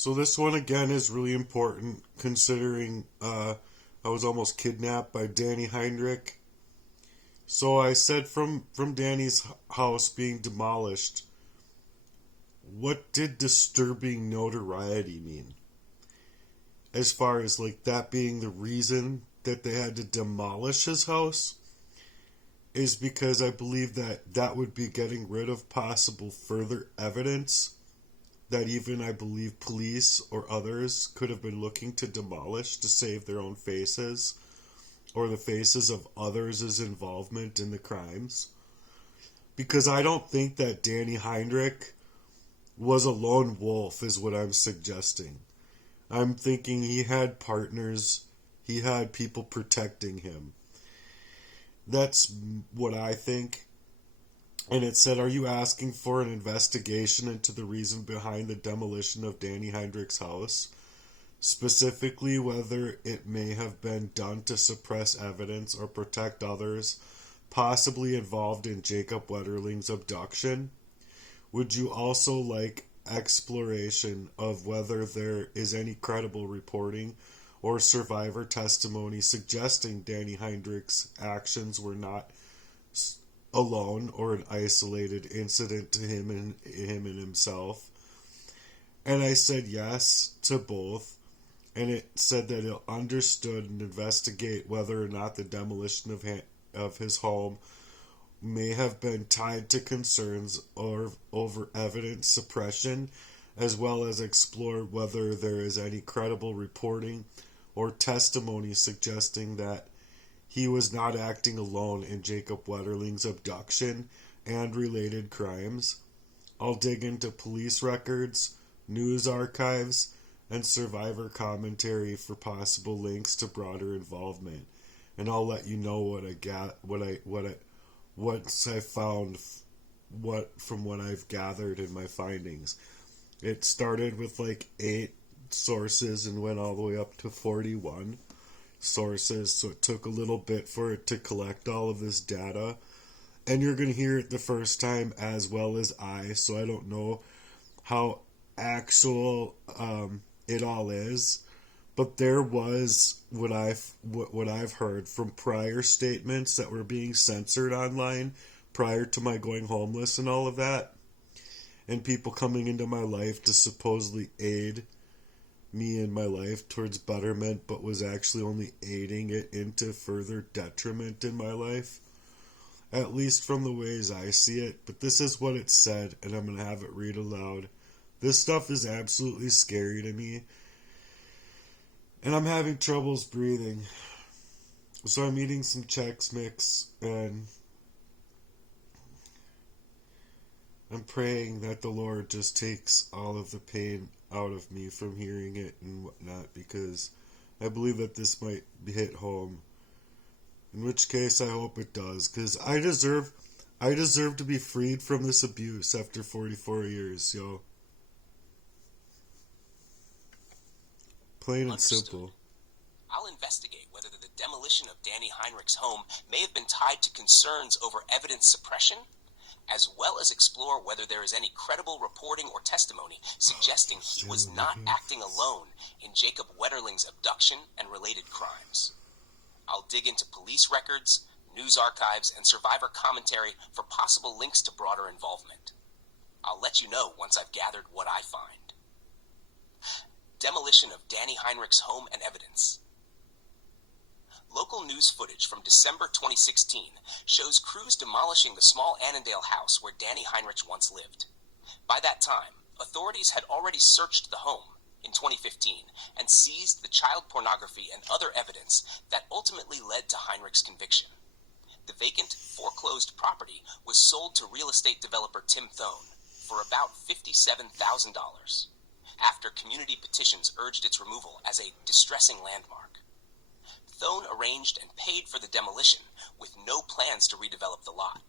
So this one again is really important considering I was almost kidnapped by Danny Heinrich. So I said from Danny's house being demolished, what did disturbing notoriety mean? As far as like that being the reason that they had to demolish his house is because I believe that that would be getting rid of possible further evidence that even I believe police or others could have been looking to demolish to save their own faces or the faces of others' involvement in the crimes. Because I don't think that Danny Heinrich was a lone wolf, is what I'm suggesting. I'm thinking he had partners, he had people protecting him. That's what I think. And it said, are you asking for an investigation into the reason behind the demolition of Danny Heinrich's house? Specifically, whether it may have been done to suppress evidence or protect others, possibly involved in Jacob Wedderling's abduction? Would you also like exploration of whether there is any credible reporting or survivor testimony suggesting Danny Heinrich's actions were not alone or an isolated incident to him and himself? And I said yes to both, and it said that it understood and investigate whether or not the demolition of his home may have been tied to concerns or over evidence suppression, as well as explore whether there is any credible reporting or testimony suggesting that he was not acting alone in Jacob Wedderling's abduction and related crimes. I'll dig into police records, news archives, and survivor commentary for possible links to broader involvement. And I'll let you know what I found, from what I've gathered in my findings. It started with like 8 sources and went all the way up to 41 sources, so it took a little bit for it to collect all of this data, and you're going to hear it the first time as well as I, so I don't know how actual it all is, but there was what I've heard from prior statements that were being censored online prior to my going homeless and all of that, and people coming into my life to supposedly aid me in my life towards betterment, but was actually only aiding it into further detriment in my life, at least from the ways I see it. But this is what it said, and I'm going to have it read aloud. This stuff is absolutely scary to me, and I'm having troubles breathing. So I'm eating some Chex Mix, and I'm praying that the Lord just takes all of the pain out of me from hearing it and whatnot, because I believe that this might hit home. In which case, I hope it does, because I deserve to be freed from this abuse after 44 years, yo. Plain and Understood. simple. I'll investigate whether the demolition of Danny Heinrich's home may have been tied to concerns over evidence suppression, as well as explore whether there is any credible reporting or testimony suggesting he was not acting alone in Jacob Wedderling's abduction and related crimes. I'll dig into police records, news archives, and survivor commentary for possible links to broader involvement. I'll let you know once I've gathered what I find. Demolition of Danny Heinrich's home and evidence. Local news footage from December 2016 shows crews demolishing the small Annandale house where Danny Heinrich once lived. By that time, authorities had already searched the home in 2015 and seized the child pornography and other evidence that ultimately led to Heinrich's conviction. The vacant, foreclosed property was sold to real estate developer Tim Thone for about $57,000 after community petitions urged its removal as a distressing landmark. Thone arranged and paid for the demolition with no plans to redevelop the lot.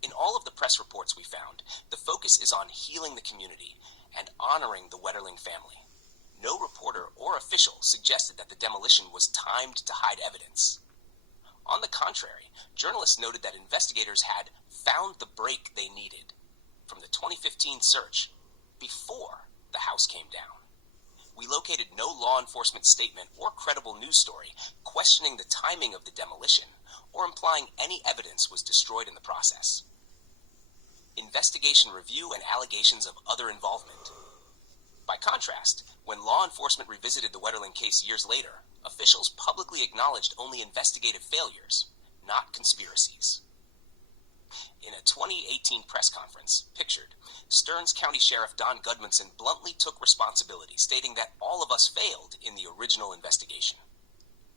In all of the press reports we found, the focus is on healing the community and honoring the Wedderling family. No reporter or official suggested that the demolition was timed to hide evidence. On the contrary, journalists noted that investigators had found the break they needed from the 2015 search before the the house came down. We located no law enforcement statement or credible news story questioning the timing of the demolition or implying any evidence was destroyed in the process. Investigation review and allegations of other involvement. By contrast, when law enforcement revisited the Wedderling case years later, officials publicly acknowledged only investigative failures, not conspiracies. In a 2018 press conference, pictured, Stearns County Sheriff Don Gudmundsson bluntly took responsibility, stating that all of us failed in the original investigation.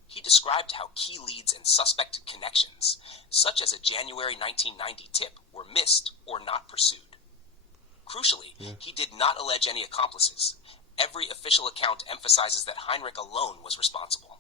He described how key leads and suspect connections, such as a January 1990 tip, were missed or not pursued. Crucially, he did not allege any accomplices. Every official account emphasizes that Heinrich alone was responsible.